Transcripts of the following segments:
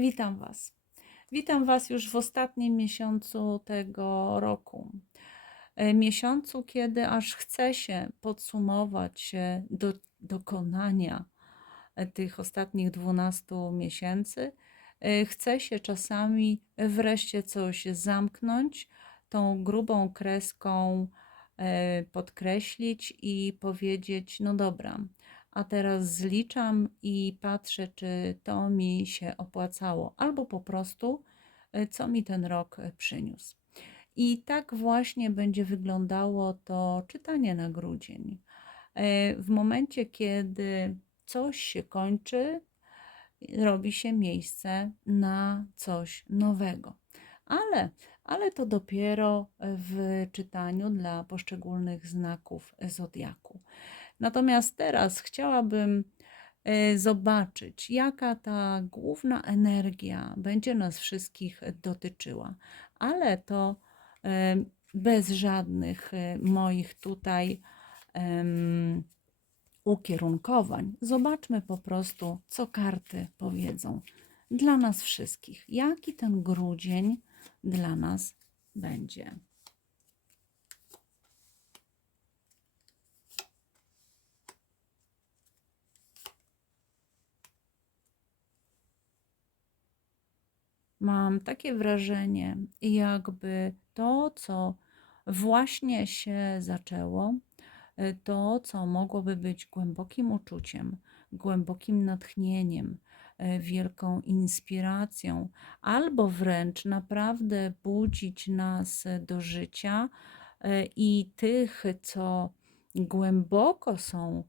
Witam Was. Witam Was już w ostatnim miesiącu tego roku. E, Miesiącu, kiedy aż chce się podsumować do, dokonania e, tych ostatnich 12 miesięcy. E, Chce się czasami wreszcie coś zamknąć, tą grubą kreską podkreślić i powiedzieć: No dobra, a teraz zliczam i patrzę, czy to mi się opłacało, albo po prostu, e, co mi ten rok e, przyniósł. I tak właśnie będzie wyglądało to czytanie na grudzień. E, W momencie, kiedy coś się kończy, robi się miejsce na coś nowego. Ale, ale to dopiero w czytaniu dla poszczególnych znaków zodiaku. Natomiast teraz chciałabym e, zobaczyć, jaka ta główna energia będzie nas wszystkich dotyczyła, ale to e, bez żadnych e, moich tutaj ukierunkowań. Zobaczmy po prostu, co karty powiedzą dla nas wszystkich. Jaki ten grudzień dla nas będzie. Mam takie wrażenie, jakby to, co właśnie się zaczęło, y, to, co mogłoby być głębokim uczuciem, głębokim natchnieniem, y, wielką inspiracją, albo wręcz naprawdę budzić nas do życia y, i tych, co głęboko są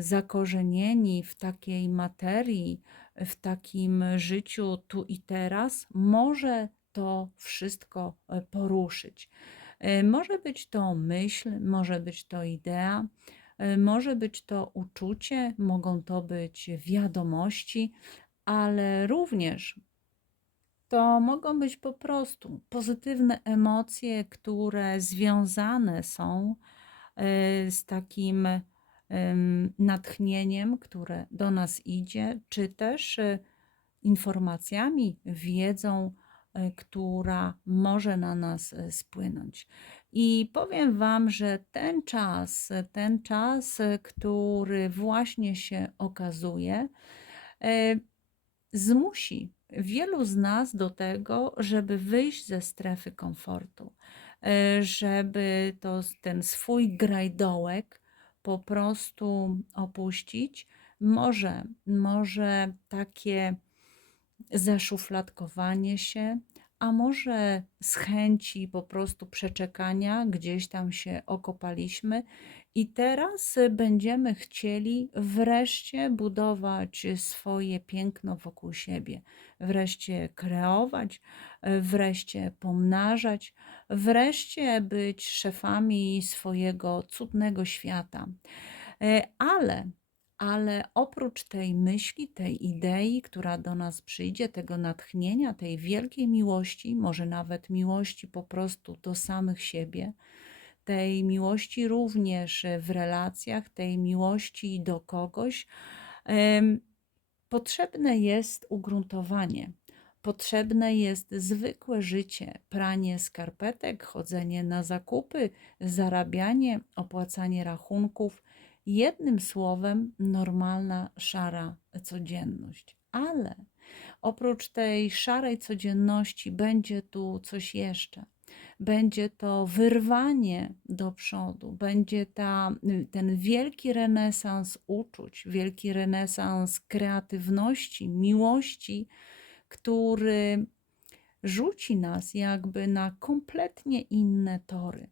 zakorzenieni w takiej materii, w takim życiu tu i teraz, może to wszystko e, poruszyć. E, Może być to myśl, może być to idea, e, może być to uczucie, mogą to być wiadomości, ale również to mogą być po prostu pozytywne emocje, które związane są z takim natchnieniem, które do nas idzie, czy też e, informacjami, wiedzą, e, która może na nas e, spłynąć. I powiem Wam, że ten czas, ten czas, który właśnie się okazuje, zmusi wielu z nas do tego, żeby wyjść ze strefy komfortu, żeby to ten swój grajdołek po prostu opuścić. Może, może takie zaszufladkowanie się, a może z chęci po prostu przeczekania, gdzieś tam się okopaliśmy i teraz będziemy chcieli wreszcie budować swoje piękno wokół siebie, wreszcie kreować, wreszcie pomnażać, wreszcie być szefami swojego cudnego świata. E, Ale, ale oprócz tej myśli, tej idei, która do nas przyjdzie, tego natchnienia, tej wielkiej miłości, może nawet miłości po prostu do samych siebie, tej miłości również w relacjach, tej miłości do kogoś, potrzebne jest ugruntowanie. Potrzebne jest zwykłe życie, pranie skarpetek, chodzenie na zakupy, zarabianie, opłacanie rachunków. Jednym słowem, normalna, szara codzienność. Ale oprócz tej szarej codzienności będzie tu coś jeszcze. Będzie to wyrwanie do przodu, będzie ta, ten wielki renesans uczuć, wielki renesans kreatywności, miłości, który rzuci nas jakby na kompletnie inne tory.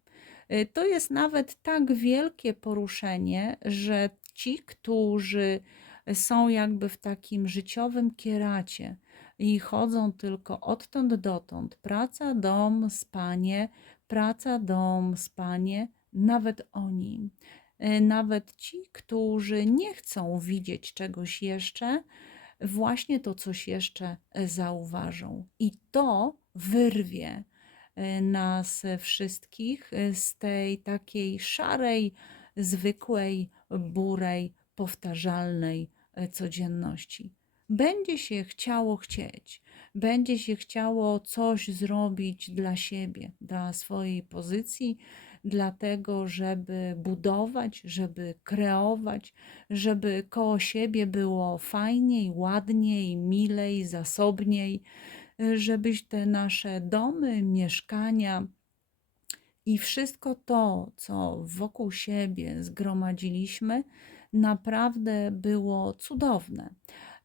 Y, To jest nawet tak wielkie poruszenie, że ci, którzy są jakby w takim życiowym kieracie i chodzą tylko odtąd dotąd, praca, dom, spanie, praca, dom, spanie, nawet oni, y, nawet ci, którzy nie chcą widzieć czegoś jeszcze, właśnie to coś jeszcze e, zauważą. I to wyrwie e, nas wszystkich e, z tej takiej szarej, zwykłej, burej, powtarzalnej codzienności. będzie się chciało chcieć, będzie się chciało coś zrobić dla siebie, dla swojej pozycji, dlatego, żeby budować, żeby kreować, żeby koło siebie było fajniej, ładniej, milej, zasobniej, żebyś te nasze domy, mieszkania i wszystko to, co wokół siebie zgromadziliśmy, naprawdę było cudowne.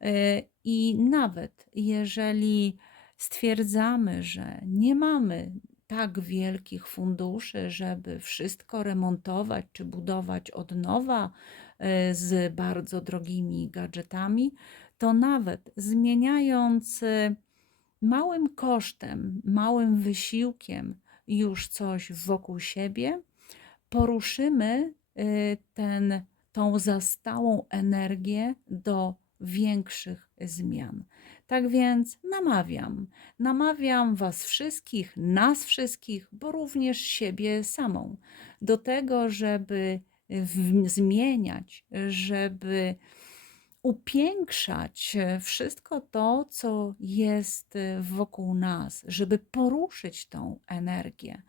E, I nawet jeżeli stwierdzamy, że nie mamy tak wielkich funduszy, żeby wszystko remontować czy budować od nowa e, z bardzo drogimi gadżetami, to nawet zmieniając e, małym kosztem, małym wysiłkiem już coś wokół siebie, poruszymy y, ten, tą zastałą energię do większych zmian. Tak więc namawiam, namawiam Was wszystkich, nas wszystkich, bo również siebie samą, do tego, żeby zmieniać, żeby upiększać wszystko to, co jest wokół nas, żeby poruszyć tą energię,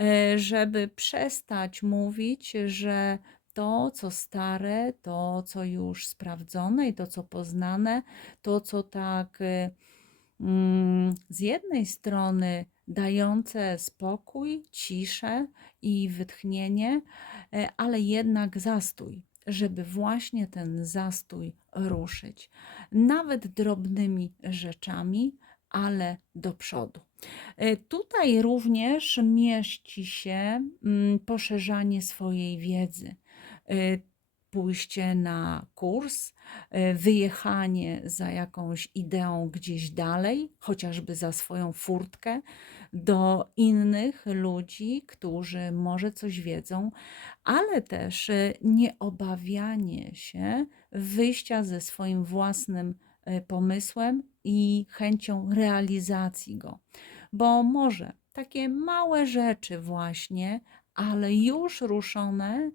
e, żeby przestać mówić, że to, co stare, to, co już sprawdzone i to, co poznane, to, co tak y, mm, z jednej strony dające spokój, ciszę i wytchnienie, e, ale jednak zastój, żeby właśnie ten zastój ruszyć, nawet drobnymi rzeczami, ale do przodu. E, tutaj również mieści się mm, poszerzanie swojej wiedzy. Y, pójście na kurs, y, wyjechanie za jakąś ideą gdzieś dalej, chociażby za swoją furtkę, do innych ludzi, którzy może coś wiedzą, ale też y, nie obawianie się wyjścia ze swoim własnym pomysłem i chęcią realizacji go. Bo może takie małe rzeczy, właśnie, ale już ruszone,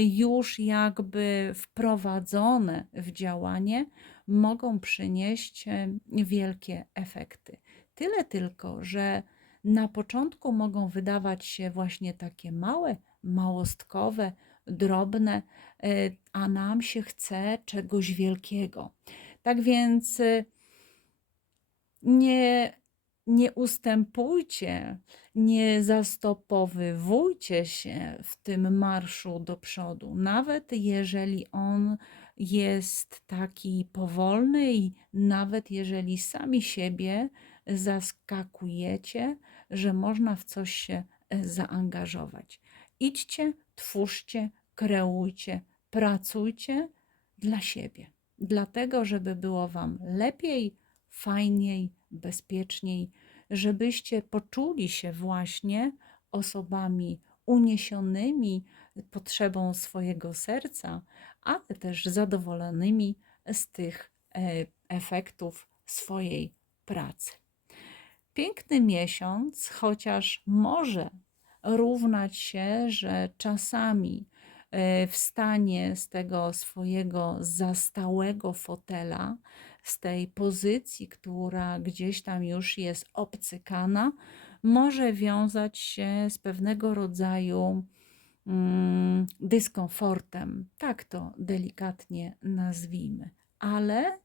już jakby wprowadzone w działanie, mogą przynieść e, wielkie efekty. Tyle tylko, że na początku mogą wydawać się właśnie takie małe, małostkowe, drobne, e, a nam się chce czegoś wielkiego. Tak więc y, nie nie ustępujcie, nie zastopowywujcie się w tym marszu do przodu, nawet jeżeli on jest taki powolny i nawet jeżeli sami siebie zaskakujecie, że można w coś się e, zaangażować. Idźcie, twórzcie, kreujcie, pracujcie dla siebie, dlatego, żeby było Wam lepiej, fajniej, bezpieczniej, żebyście poczuli się właśnie osobami uniesionymi potrzebą swojego serca, ale też zadowolonymi z tych e, efektów swojej pracy. Piękny miesiąc, chociaż może równać się, że czasami e, wstanie z tego swojego zastałego fotela, z tej pozycji, która gdzieś tam już jest obcykana, może wiązać się z pewnego rodzaju mm, dyskomfortem. Tak to delikatnie nazwijmy. Ale,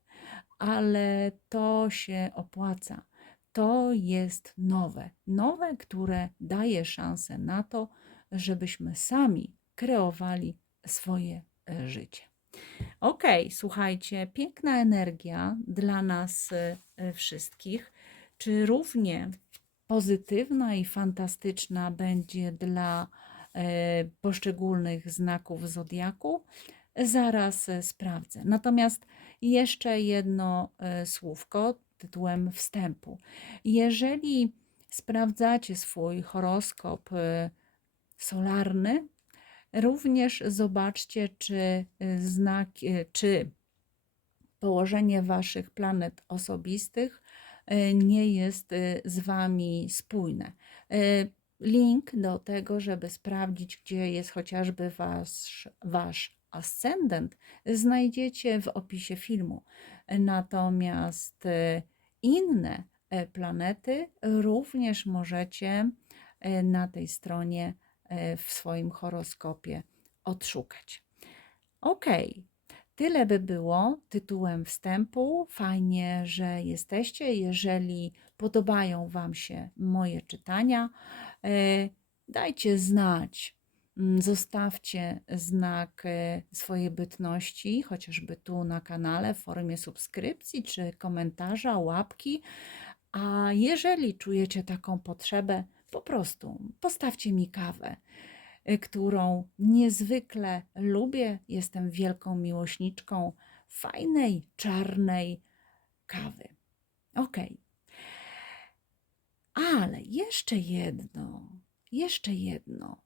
ale to się opłaca. To jest nowe. Nowe, które daje szansę na to, żebyśmy sami kreowali swoje e, życie. Ok, słuchajcie, piękna energia dla nas y, y, wszystkich. Czy równie pozytywna i fantastyczna będzie dla e, poszczególnych znaków zodiaku? Zaraz sprawdzę. Natomiast jeszcze jedno słówko tytułem wstępu. Jeżeli sprawdzacie swój horoskop solarny, Również zobaczcie, czy y, znak, y, czy położenie waszych planet osobistych y, nie jest z wami spójne. Link do tego, żeby sprawdzić, gdzie jest chociażby wasz, wasz ascendent, znajdziecie w opisie filmu. Natomiast inne e, planety również możecie na tej stronie w swoim horoskopie odszukać. Ok, tyle by było tytułem wstępu. Fajnie, że jesteście. Jeżeli podobają Wam się moje czytania, e, dajcie znać. Mm, Zostawcie znak e, swojej bytności, chociażby tu na kanale w formie subskrypcji czy komentarza, łapki. A jeżeli czujecie taką potrzebę, po prostu postawcie mi kawę, y, którą niezwykle lubię. Jestem wielką miłośniczką fajnej, czarnej kawy. Ok. Ale jeszcze jedno, jeszcze jedno.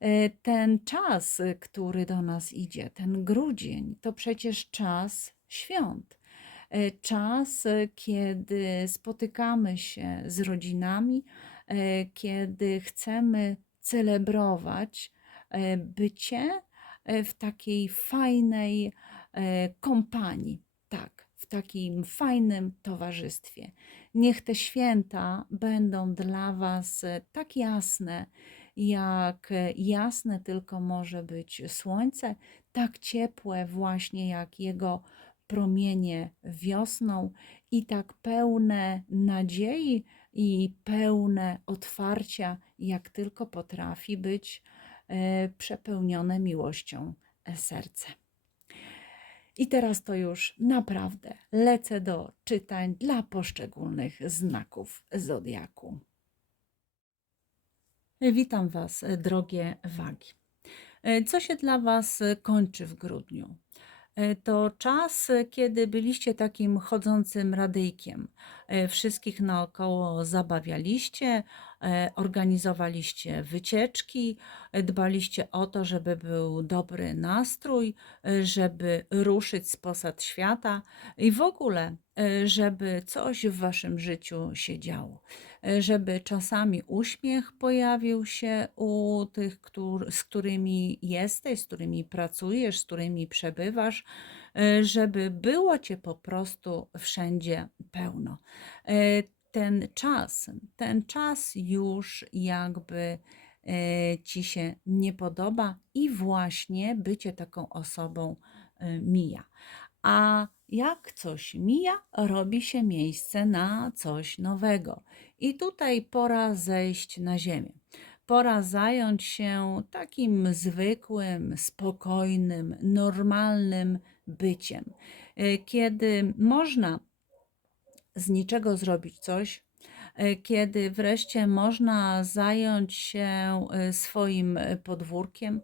E, Ten czas, y, który do nas idzie, ten grudzień, to przecież czas świąt. Czas, y, kiedy spotykamy się z rodzinami, kiedy chcemy celebrować e, bycie e, w takiej fajnej e, kompanii. Tak, w takim fajnym towarzystwie. Niech te święta będą dla Was e, tak jasne, jak e, jasne tylko może być słońce, tak ciepłe właśnie jak jego promienie wiosną i tak pełne nadziei i pełne otwarcia, jak tylko potrafi być e, przepełnione miłością e, serce. I teraz to już naprawdę lecę do czytań dla poszczególnych znaków zodiaku. Witam Was, e, drogie wagi. Co się dla Was kończy w grudniu? To czas, kiedy byliście takim chodzącym radyjkiem. E, Wszystkich naokoło zabawialiście, e, organizowaliście wycieczki, e, dbaliście o to, żeby był dobry nastrój, żeby ruszyć z posad świata i w ogóle, żeby coś w Waszym życiu się działo. Żeby czasami uśmiech pojawił się u tych, z którymi jesteś, z którymi pracujesz, z którymi przebywasz, żeby było Cię po prostu wszędzie pełno. E, Ten czas, ten czas już jakby e, Ci się nie podoba i właśnie bycie taką osobą e, mija. A jak coś mija, robi się miejsce na coś nowego. I tutaj pora zejść na ziemię. Pora zająć się takim zwykłym, spokojnym, normalnym byciem, E, kiedy można z niczego zrobić coś, e, kiedy wreszcie można zająć się e, swoim podwórkiem,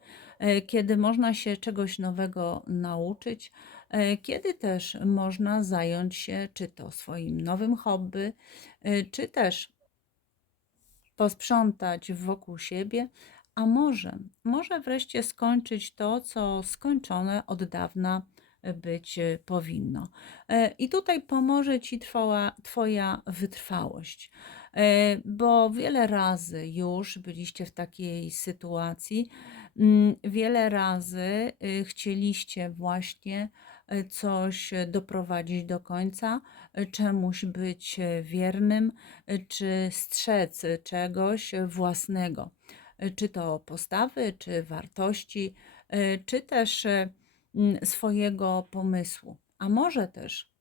kiedy można się czegoś nowego nauczyć, kiedy też można zająć się czy to swoim nowym hobby, czy też posprzątać wokół siebie, a może, może wreszcie skończyć to, co skończone od dawna być e, powinno. E, I tutaj pomoże Ci Twoja, twoja wytrwałość, e, bo wiele razy już byliście w takiej sytuacji, mm, wiele razy y, chcieliście właśnie coś doprowadzić do końca, czemuś być wiernym, czy strzec czegoś własnego, czy to postawy, czy wartości, czy też swojego pomysłu. A może też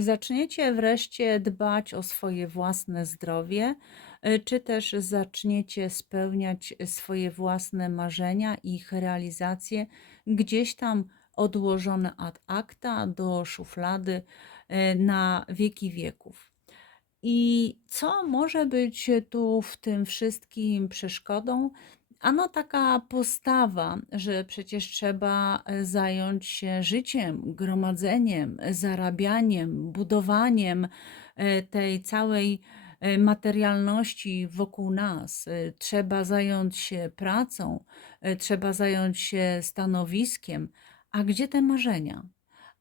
zaczniecie wreszcie dbać o swoje własne zdrowie, e, czy też zaczniecie spełniać swoje własne marzenia ich realizację gdzieś tam odłożone ad acta do szuflady e, na wieki wieków. I co może być tu w tym wszystkim przeszkodą? Ano taka postawa, że przecież trzeba e, zająć się życiem, gromadzeniem, zarabianiem, budowaniem e, tej całej e, materialności wokół nas. E, Trzeba zająć się pracą, e, trzeba zająć się stanowiskiem. A gdzie te marzenia?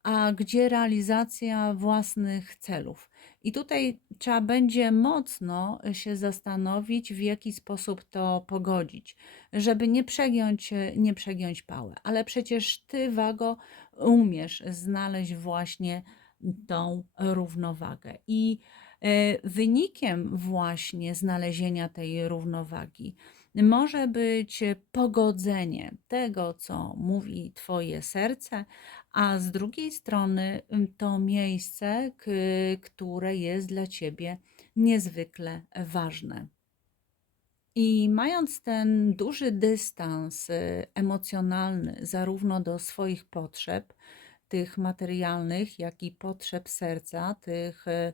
a gdzie realizacja własnych celów. I tutaj trzeba będzie mocno się zastanowić, w jaki sposób to pogodzić, żeby nie przegiąć, nie przegiąć pałę. Ale przecież ty, Wago, umiesz znaleźć właśnie tą równowagę. I e, wynikiem właśnie znalezienia tej równowagi może być pogodzenie tego, co mówi Twoje serce, a z drugiej strony ym, to miejsce, które jest dla Ciebie niezwykle ważne. I mając ten duży dystans y, emocjonalny, zarówno do swoich potrzeb, tych materialnych, jak i potrzeb serca, tych, y,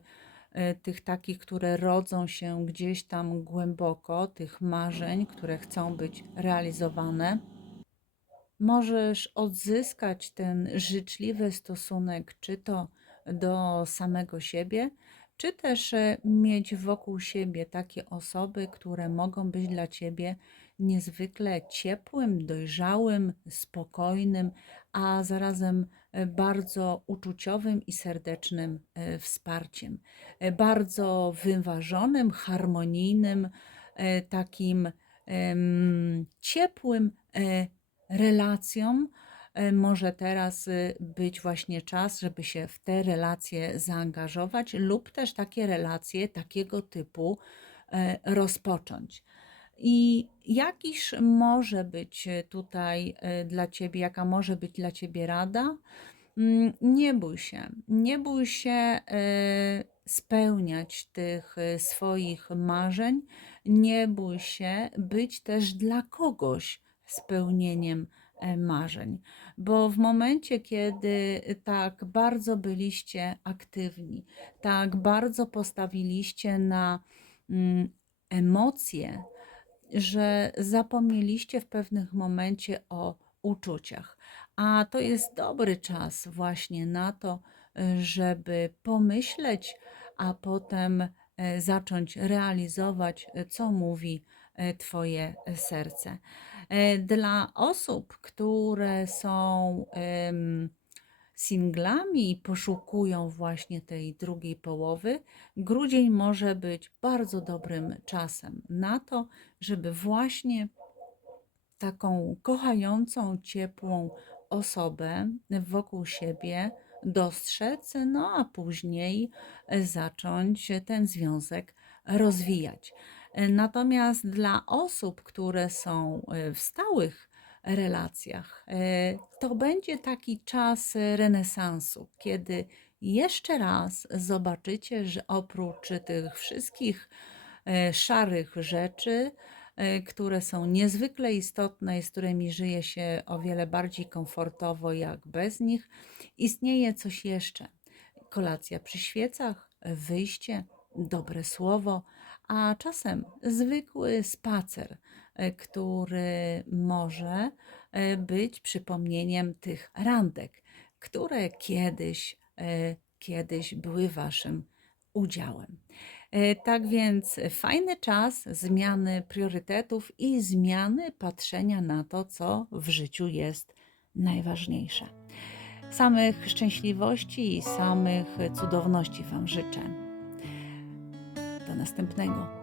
tych takich, które rodzą się gdzieś tam głęboko, tych marzeń, które chcą być realizowane, możesz odzyskać ten życzliwy stosunek, czy to do samego siebie, czy też e, mieć wokół siebie takie osoby, które mogą być dla ciebie niezwykle ciepłym, dojrzałym, spokojnym, a zarazem e, bardzo uczuciowym i serdecznym e, wsparciem. E, Bardzo wyważonym, harmonijnym, e, takim ciepłym e, relacjom. E, Może teraz y, być właśnie czas, żeby się w te relacje zaangażować, lub też takie relacje takiego typu e, rozpocząć. I jakiż może być e, tutaj e, dla ciebie, jaka może być dla ciebie rada? Mm, Nie bój się, nie bój się e, spełniać tych swoich marzeń, nie bój się być też dla kogoś spełnieniem marzeń, bo w momencie, kiedy tak bardzo byliście aktywni, tak bardzo postawiliście na mm, emocje, że zapomnieliście w pewnych momencie o uczuciach. A to jest dobry czas właśnie na to, żeby pomyśleć, a potem e, zacząć realizować, e, co mówi e, Twoje serce. Dla osób, które są singlami i poszukują właśnie tej drugiej połowy, grudzień może być bardzo dobrym czasem na to, żeby właśnie taką kochającą, ciepłą osobę wokół siebie dostrzec, no a później zacząć ten związek rozwijać. Natomiast dla osób, które są e, w stałych relacjach, e, to będzie taki czas renesansu, kiedy jeszcze raz zobaczycie, że oprócz tych wszystkich e, szarych rzeczy, e, które są niezwykle istotne i z którymi żyje się o wiele bardziej komfortowo jak bez nich, istnieje coś jeszcze. Kolacja przy świecach, wyjście, dobre słowo, a czasem zwykły spacer, e, który może e, być przypomnieniem tych randek, które kiedyś, e, kiedyś były waszym udziałem. Tak więc fajny czas zmiany priorytetów i zmiany patrzenia na to, co w życiu jest najważniejsze. Samych szczęśliwości i samych cudowności Wam życzę. Do następnego.